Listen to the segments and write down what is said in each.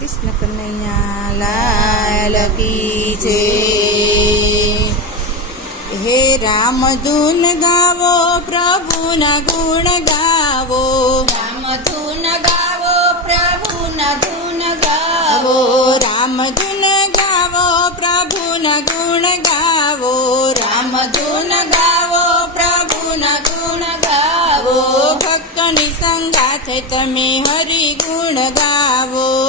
કૃષ્ણ કનૈયા લાલ કી છે હે રામ ધૂન ગાવો પ્રભુના ગુણ ગાવો. રામ ધૂન ગાવો પ્રભુના ધૂન ગાવો. ગાવો રામ ધૂન ગાવો પ્રભુના ગુણ ગાવો. રામ ધૂન ગાવો પ્રભુના ગુણ ગાવો. ભક્તની સંગાથે તમે હરિ ગુણ ગાવો.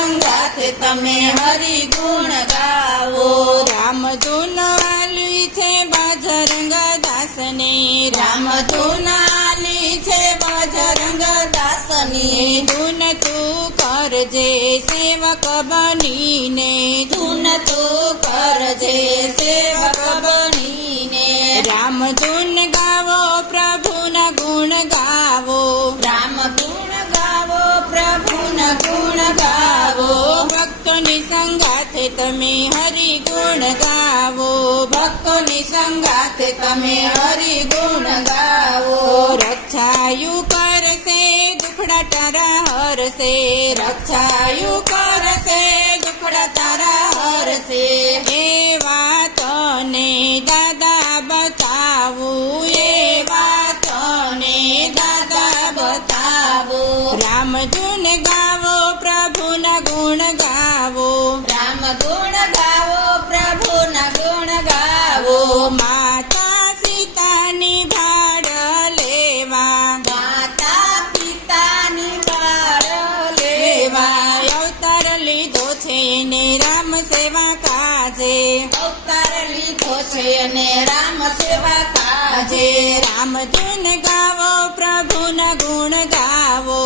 ભક્તોની તમે હરિ ગુણ ગાવો. રામ ધૂન આલી છે બજરંગ દાસને રામ ધૂન આલી છે બજરંગ દાસની ધૂન તું કરજે સેવક બનીને. ધૂન તું કરજે સેવક સંગાથે તમે હરિ ગુણ ગાવો. ભક્તોની સંગાથે તમે હરિ ગુણ ગાવો. રક્ષાયુ કરશે, દુખડા તારા હરશે. રક્ષાયુ કરશે, દુખડા તારા હરશે. એવા વાતને દાદા બતાવું. એ વાતને દાદા બતાવો. રામ ધૂન ગાવો પ્રભુના ગુણ ગાવો. રામ ગુણ ગાવો પ્રભુના ગુણ ગાવો. માતા સીતાની ભાડ લેવા. માતા પિતાની વાળ લેવા. લેવા અવતાર લીધો છે ને રામ સેવા કાજે. અવતાર લીધો છે ને રામ સેવા કાજે. રામ ધૂન ગાવો પ્રભુના ગુણ ગાવો.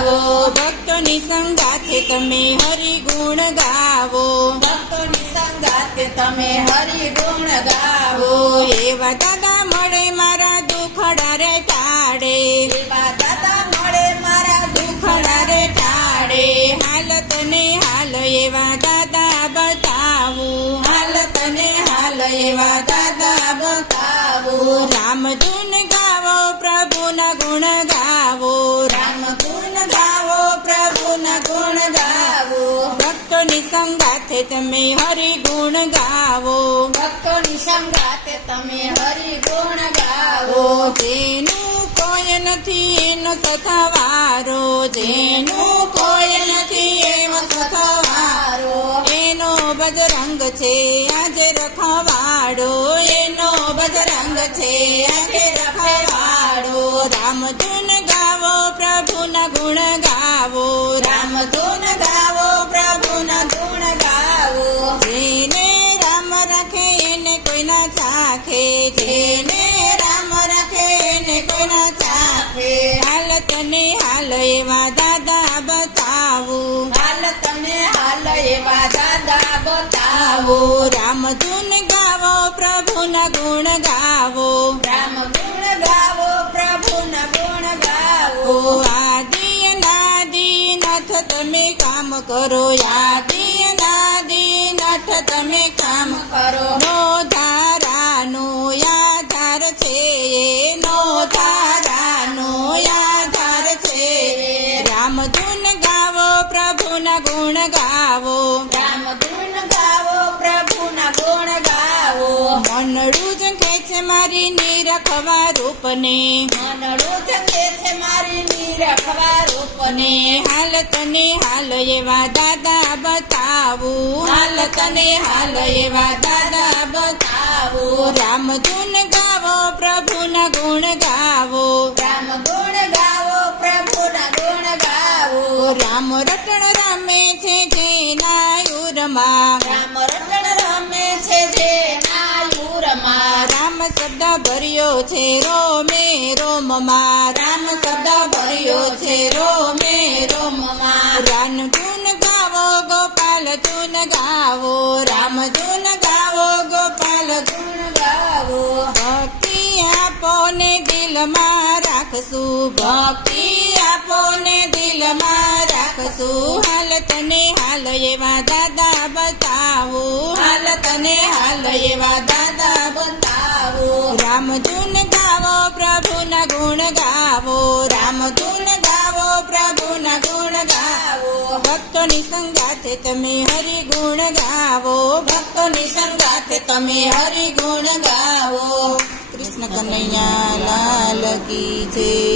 ગાવો. ભક્તોની સંગાથે તમે હરિ ગુણ ગાવો. ભક્તોની સંગાથે તમે હરિ ગુણ ગાવો. એવા દાદા મળે મારા દુખડા રે ટાળે. એવા દાદા મળે મારા દુખડા રે ટાળે. હાલત ને હાલ એવા દાદા બતાવું. હાલ તને હાલ એવા દાદા બતાવો. રામ ધૂન ગાવો પ્રભુના ગુણ ગાવો. રામ ગુણ ગાવો પ્રભુના ગુણ ગાવો. ભક્તોની સંગાથે તમે હરિ ગુણ ગાવો. ભક્તોની સંગાથે તમે હરિ ગુણ ગાવો. જેનું કોઈ નથી એનો સથવારો. જેનું કોઈ નથી એનો સથવારો. એનો બજરંગ છે આજે રખવાડો. એનો બજરંગ છે આજે રામ ધૂન ગાવો, પ્રભુના ગુણ ગાવો. રામ ધૂન ગાવો, પ્રભુના ગુણ ગાવો. જેને રામ રાખે એને કોઈ ના ચાખે. જેને રામ રાખે એને કોઈ ના ચાખે. હાલ તને હાલ એવા દાદા બતાવું. હાલ તને હાલ એવા દાદા બતાવો. રામ ધૂન ગાવો, પ્રભુના ગુણ ગાવો. કરો આદિ નાદિ નાથ તમે કામ કરો. નો ધારાનો યાધાર છે નો ધારાનો યાધાર છે રામ ધૂન ગાવો, પ્રભુના ગુણ ગાવો. ખેંચે મારી નિરખવા રૂપને. મનડું જગે છે મારી નિરખવા રૂપને. હાલ તને હાલ એવા દાદા બતાવું. હાલ તને હાલ એવા દાદા બતાવો. રામ ધૂન ગાવો પ્રભુના ગુણ ગાવો. રામ ગુણ શબ્દ ભર્યો છે રોમે રોમમાં રામ શબ્દ ભર્યો છે રોમે રોમમાં રામ ધૂન ગાવો, ગોપાલ ધૂન ગાવો. રામ ધૂન ગાવો, ગોપાલ ધૂન ગાવો. ભક્તિ આપો દિલમાં રાખશું. ભક્તિ આપો ને દિલમાં રાખશું. હાલ તને હાલ એવા દાદા બતાવો. હાલ તને હાલ એવા દાદા રામ ધૂન ગાવો, પ્રભુના ગુણ ગાવો, રામ ધૂન ગાવો, પ્રભુના ગુણ ગાવો. ભક્તો ભક્તોની સંગાથે તમે હરિ ગુણ ગાવો ભક્તો ભક્તોની સંગાથે તમે હરિ ગુણ ગાવો. કૃષ્ણ કનૈયા, લાલ કી જય.